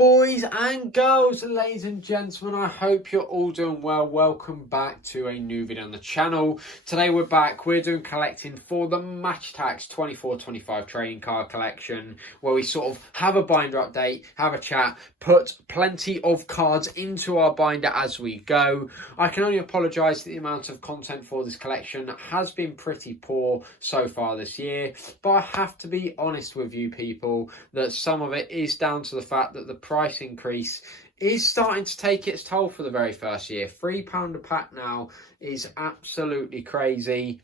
Boys and girls, ladies and gentlemen, I hope you're all doing well. Welcome back to a new video on the channel. Today we're back. We're doing collecting for the Attax 24-25 trading card collection, where we sort of have a binder update, have a chat, put plenty of cards into our binder as we go. I can only apologise that the amount of content for this collection has been pretty poor so far this year, but I have to be honest with you people that some of it is down to the fact that the price increase is starting to take its toll for the very first year. £3 a pack now is absolutely crazy.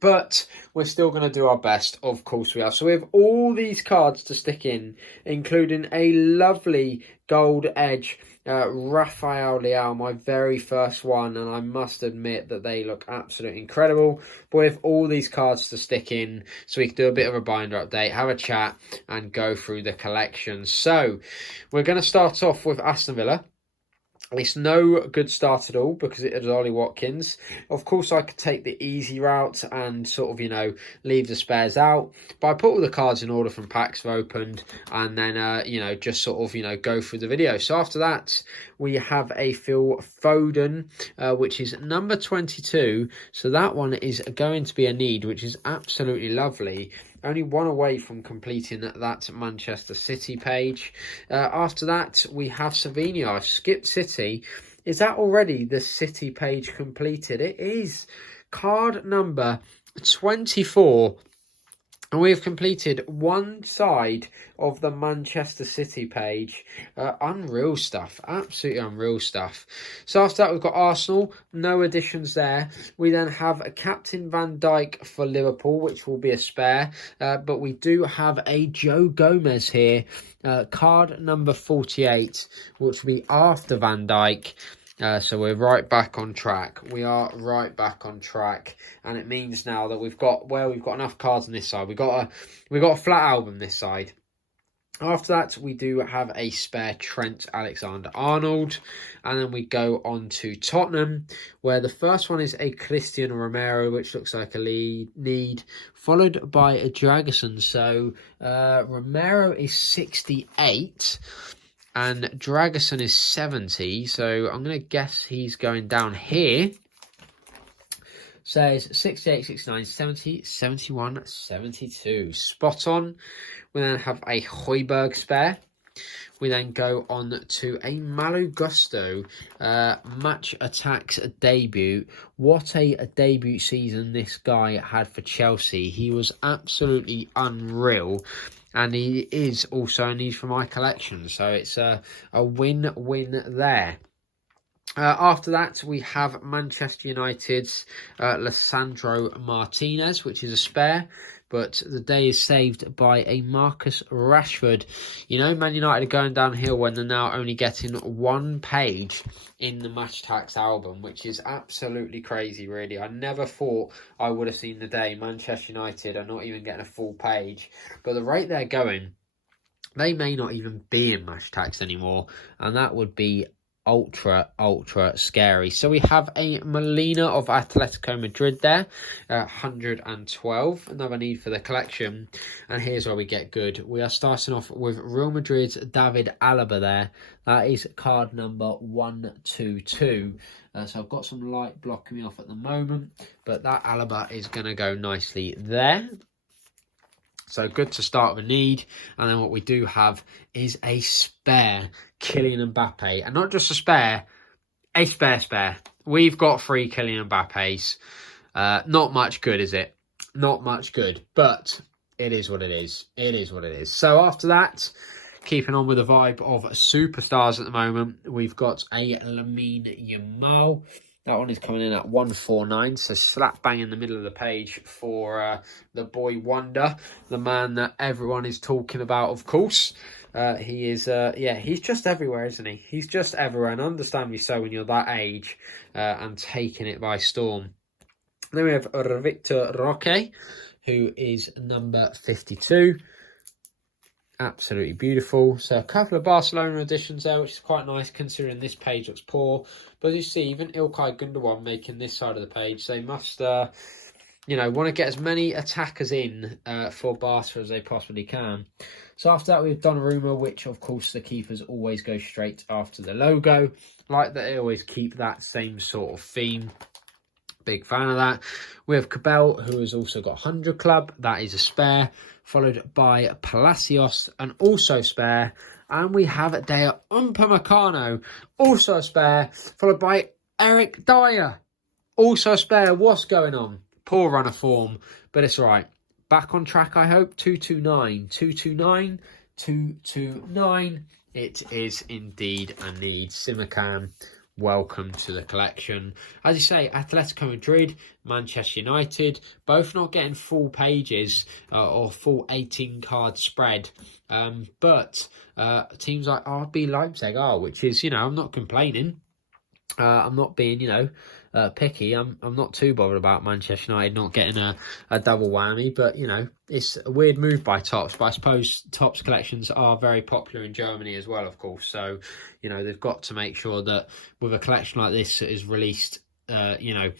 But we're still going to do our best, of course we are. So we have all these cards to stick in, including a lovely gold edge Rafael Leao, my very first one, and I must admit that they look absolutely incredible. But we have all these cards to stick in, so we can do a bit of a binder update, have a chat, and go through the collection. So we're going to start off with Aston Villa. It's no good start at all because it is Ollie Watkins. Of course, I could take the easy route and sort of, leave the spares out. But I put all the cards in order from packs I've opened and then, just sort of, go through the video. So after that, we have a Phil Foden, which is number 22. So that one is going to be a need, which is absolutely lovely. Only one away from completing that Manchester City page. After that, we have Savinho. I've skipped City. Is that already the City page completed? It is. Card number 24. And we have completed one side of the Manchester City page. Unreal stuff. Absolutely unreal stuff. So after that, we've got Arsenal. No additions there. We then have a Captain Van Dijk for Liverpool, which will be a spare. But we do have a Joe Gomez here. Card number 48, which will be after Van Dijk. So we're right back on track. We are right back on track, and it means now that we've got enough cards on this side. We've got a flat album this side. After that, we do have a spare Trent Alexander-Arnold, and then we go on to Tottenham, where the first one is a Cristiano Romero, which looks like a need, followed by a Dragusin. So Romero is 68. And Dragusin is 70, so I'm going to guess he's going down here. Says 68, 69, 70, 71, 72. Spot on. We then have a Højbjerg spare. We then go on to a Malo Gusto match Attax debut. What a debut season this guy had for Chelsea. He was absolutely unreal. And he is also a need for my collection. So it's a win-win there. After that, we have Manchester United's Lisandro Martinez, which is a spare. But the day is saved by a Marcus Rashford. Man United are going downhill when they're now only getting one page in the Attax album, which is absolutely crazy, really. I never thought I would have seen the day Manchester United are not even getting a full page. But the rate they're going, they may not even be in Attax anymore. And that would be ultra scary. So we have a Molina of Atletico Madrid there, 112, another need for the collection. And here's where we get good. We are starting off with Real Madrid's David Alaba there. That is card number 122. So I've got some light blocking me off at the moment, but that Alaba is going to go nicely there. So good to start with a need. And then what we do have is a spare Kylian Mbappe. And not just a spare spare. We've got 3 Kylian Mbappes. Not much good, is it? Not much good. But it is what it is. It is what it is. So after that, keeping on with the vibe of superstars at the moment, we've got a Lamine Yamal. That one is coming in at 149, so slap bang in the middle of the page for the boy wonder, the man that everyone is talking about, of course. He is, he's just everywhere, isn't he? He's just everywhere, and understandably so when you're that age and taking it by storm. Then we have Victor Roque, who is number 52. Absolutely beautiful. So a couple of Barcelona additions there, which is quite nice considering this page looks poor. But as you see, even Ilkay Gundogan making this side of the page, they must you know, want to get as many attackers in for Barca as they possibly can. So after that, we have Donnarumma, which, of course, the keepers always go straight after the logo. Like that, they always keep that same sort of theme. Big fan of that. We have Cabell, who has also got 100 Club. That is a spare. Followed by Palacios, and also spare. And we have De Upamecano, also a spare. Followed by Eric Dyer, also a spare. What's going on? Poor run of form, but it's all right. Back on track, I hope. 229, 229, 229. It is indeed a need. Simakan, welcome to the collection. As you say, Atletico Madrid, Manchester United, both not getting full pages or full 18-card spread. But teams like RB Leipzig are, which is, you know, I'm not complaining. I'm not being, you know, picky. I'm not too bothered about Manchester United not getting a double whammy, but you know, it's a weird move by Topps. But I suppose Topps collections are very popular in Germany as well, of course. So you know, they've got to make sure that with a collection like this that is released, you know,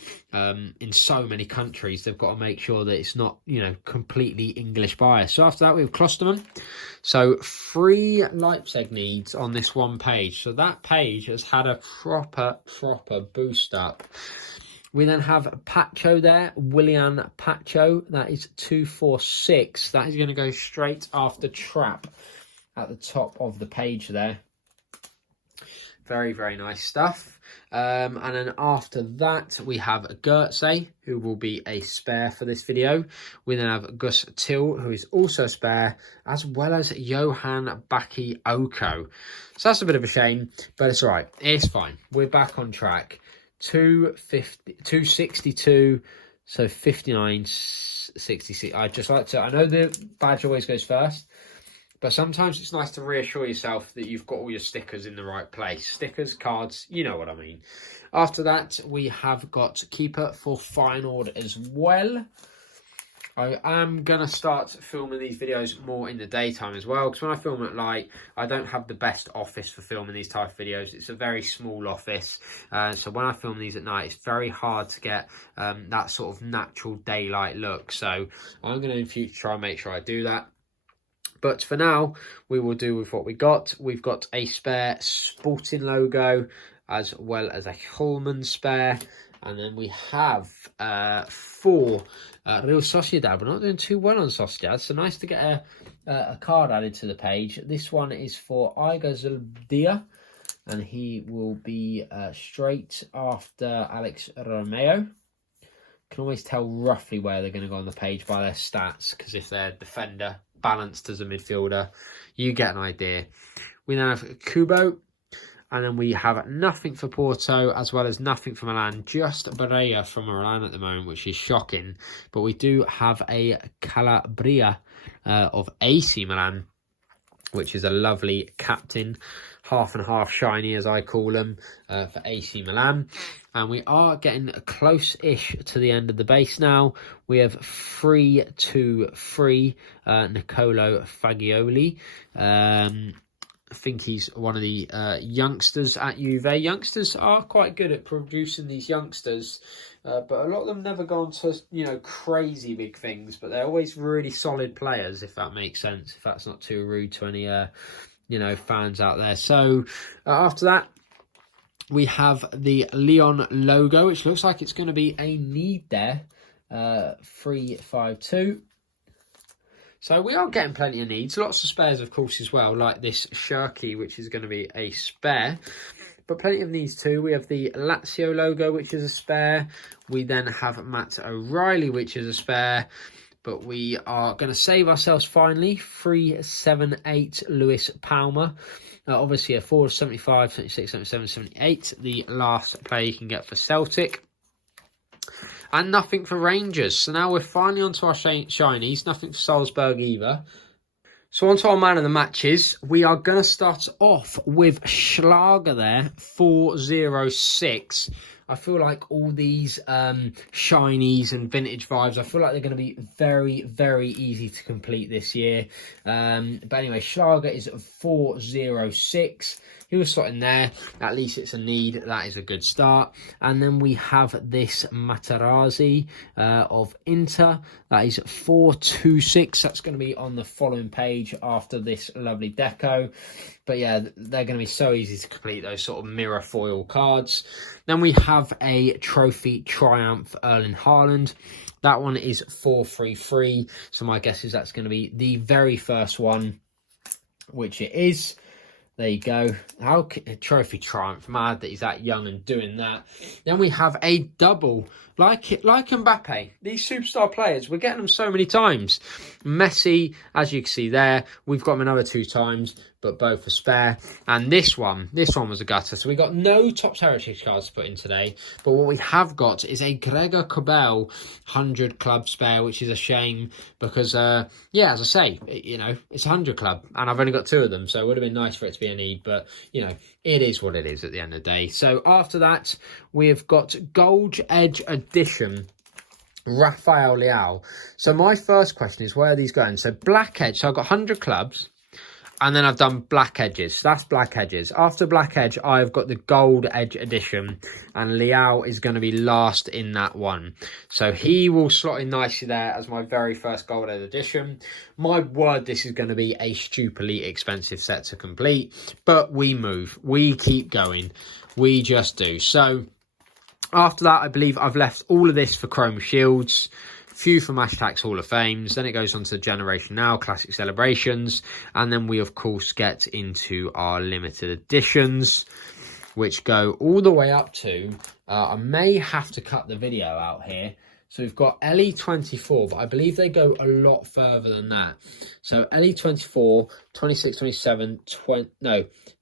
in so many countries, they've got to make sure that it's not, you know, completely English bias. So after that, we have Klosterman. So 3 Leipzig needs on this one page. So that page has had a proper boost up. We then have Pacho there, Willian Pacho. That is 246. That is going to go straight after Trap at the top of the page there. Very, very nice stuff. And then after that, we have Goetze, who will be a spare for this video. We then have Gus Till, who is also a spare, as well as Johan Bakayoko. So that's a bit of a shame, but it's all right. It's fine. We're back on track. 262, so 59, 66. I just like to, I know the badge always goes first, but sometimes it's nice to reassure yourself that you've got all your stickers in the right place. Stickers, cards, you know what I mean. After that, we have got Keeper for Feyenoord as well. I am going to start filming these videos more in the daytime as well, because when I film at night, I don't have the best office for filming these type of videos. It's a very small office, so when I film these at night, it's very hard to get that sort of natural daylight look. So I'm going to in future try and make sure I do that. But for now, we will do with what we got. We've got a spare Sporting logo, as well as a Holman spare. And then we have 4 Real Sociedad. We're not doing too well on Sociedad, so nice to get a card added to the page. This one is for Iga Zaldia, and he will be straight after Alex Romeo. Can always tell roughly where they're going to go on the page by their stats, because if they're defender, balanced as a midfielder, you get an idea. We then have Kubo, and then we have nothing for Porto, as well as nothing for Milan. Just Barea from Milan at the moment, which is shocking. But we do have a Calabria of AC Milan, which is a lovely captain, half and half shiny, as I call them, for AC Milan. And we are getting close-ish to the end of the base now. We have 3-2-3 Nicolo Fagioli. I think he's one of the youngsters at Juve. Youngsters are quite good at producing these youngsters, but a lot of them never go on to, you know, crazy big things, but they're always really solid players, if that makes sense, if that's not too rude to any, you know, fans out there. So after that, we have the Lyon logo, which looks like it's going to be a need there, 352. So we are getting plenty of needs. Lots of spares, of course, as well, like this Shirky, which is going to be a spare. But plenty of needs too. We have the Lazio logo, which is a spare. We then have Matt O'Reilly, which is a spare. But we are going to save ourselves finally. 378 Lewis Palmer. Obviously a 4 75, 76, 77, 78. The last player you can get for Celtic. And nothing for Rangers. So now we're finally onto our shinies. Nothing for Salzburg either. So onto our man of the matches. We are going to start off with Schlager there, 406. I feel like all these shinies and vintage vibes, I feel like they're going to be very, very easy to complete this year. But anyway, Schlager is 406. He was slotting there. At least it's a need. That is a good start. And then we have this Materazzi of Inter. That is 426. That's going to be on the following page after this lovely deco. But yeah, they're going to be so easy to complete, those sort of mirror foil cards. Then we have a Trophy Triumph Erling Haaland. That one is 433. So my guess is that's going to be the very first one, which it is. There you go. How Trophy Triumph, mad that he's that young and doing that. Then we have a double, like Mbappe. These superstar players, we're getting them so many times. Messi, as you can see there, we've got him another 2 times, but both are spare. And this one was a gutter. So we got no Topps Heritage cards to put in today. But what we have got is a Gregor Kobel 100 club spare, which is a shame because, yeah, as I say, it's a 100 club. And I've only got 2 of them. So it would have been nice for it to be a need. But, it is what it is at the end of the day. So after that, we've got Gold Edge Edition Rafael Leao. So my first question is, where are these going? So Black Edge. So I've got 100 clubs. And then I've done black edges. That's black edges. After black edge, I've got the gold edge edition. And Leao is going to be last in that one. So he will slot in nicely there as my very first gold edge edition. My word, this is going to be a stupidly expensive set to complete. But we move. We keep going. We just do. So after that, I believe I've left all of this for Chrome Shields. Few from Attax Hall of Fames. Then it goes on to Generation Now, Classic Celebrations. And then we, of course, get into our limited editions, which go all the way up to... I may have to cut the video out here. So we've got LE24, but I believe they go a lot further than that. So LE24, 26, 27,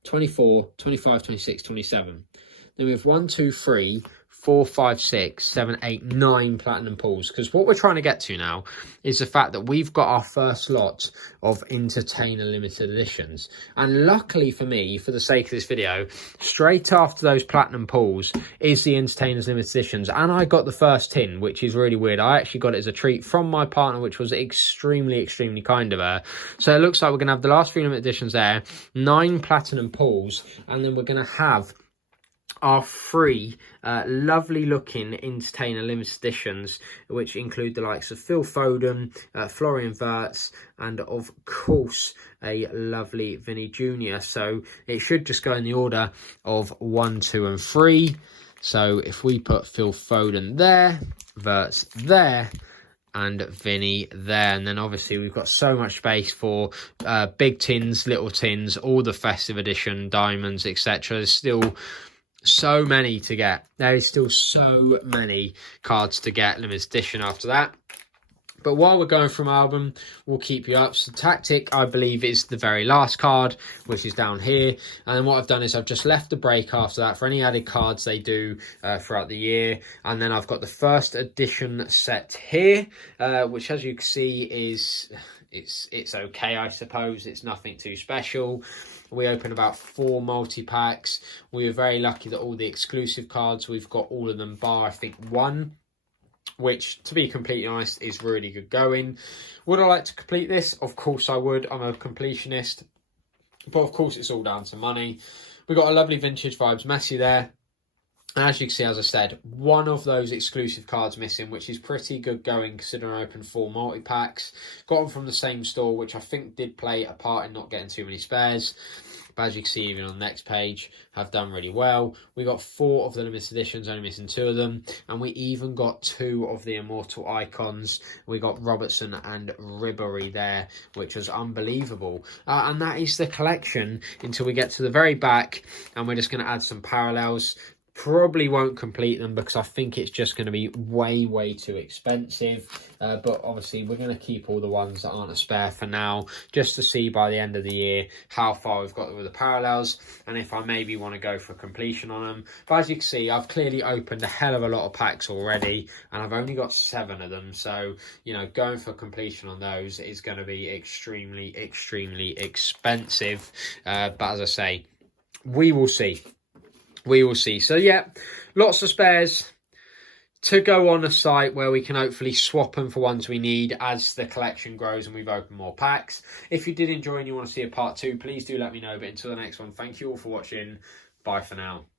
24, 25, 26, 27. Then we have 1, 2, 3... 4, 5, 6, 7, 8, 9 platinum pulls. Because what we're trying to get to now is the fact that we've got our first lot of Entertainer limited editions. And luckily for me, for the sake of this video, straight after those platinum pulls is the Entertainers limited editions. And I got the first tin, which is really weird. I actually got it as a treat from my partner, which was extremely, extremely kind of her. So it looks like we're going to have the last 3 limited editions there, 9 platinum pulls, and then we're going to have our 3 lovely looking Entertainer limited editions, which include the likes of Phil Foden, Florian Wirtz, and of course a lovely Vinny Jr. So it should just go in the order of 1, 2 and 3. So if we put Phil Foden there, Wirtz there, and Vinny there, and then obviously we've got so much space for big tins, little tins, all the festive edition diamonds, etc. There's still so many to get. There is still so many cards to get limited edition after that. But while we're going from album, we'll keep you up. So Tactic, I believe, is the very last card, which is down here. And then what I've done is I've just left the break after that for any added cards they do throughout the year. And then I've got the first edition set here, which as you can see is... It's okay, I suppose. It's nothing too special. We opened about 4 multi-packs. We were very lucky that all the exclusive cards, we've got all of them bar, I think, 1. Which, to be completely honest, is really good going. Would I like to complete this? Of course I would. I'm a completionist. But of course it's all down to money. We've got a lovely vintage vibes Messi there. And as you can see, as I said, one of those exclusive cards missing, which is pretty good going considering I opened 4 multi-packs. Got them from the same store, which I think did play a part in not getting too many spares. But as you can see, even on the next page, have done really well. We got 4 of the limited editions, only missing 2 of them. And we even got 2 of the Immortal Icons. We got Robertson and Ribéry there, which was unbelievable. And that is the collection until we get to the very back. And we're just going to add some parallels. Probably won't complete them because I think it's just going to be way too expensive. But obviously we're going to keep all the ones that aren't a spare for now, just to see by the end of the year how far we've got with the parallels and if I maybe want to go for completion on them. But as you can see, I've clearly opened a hell of a lot of packs already and I've only got 7 of them. So, you know, going for completion on those is going to be extremely expensive. But as I say, we will see. we will see. So yeah, lots of spares to go on a site where we can hopefully swap them for ones we need as the collection grows and we've opened more packs. If you did enjoy and you want to see a part 2, please do let me know. But until the next one, thank you all for watching. Bye for now.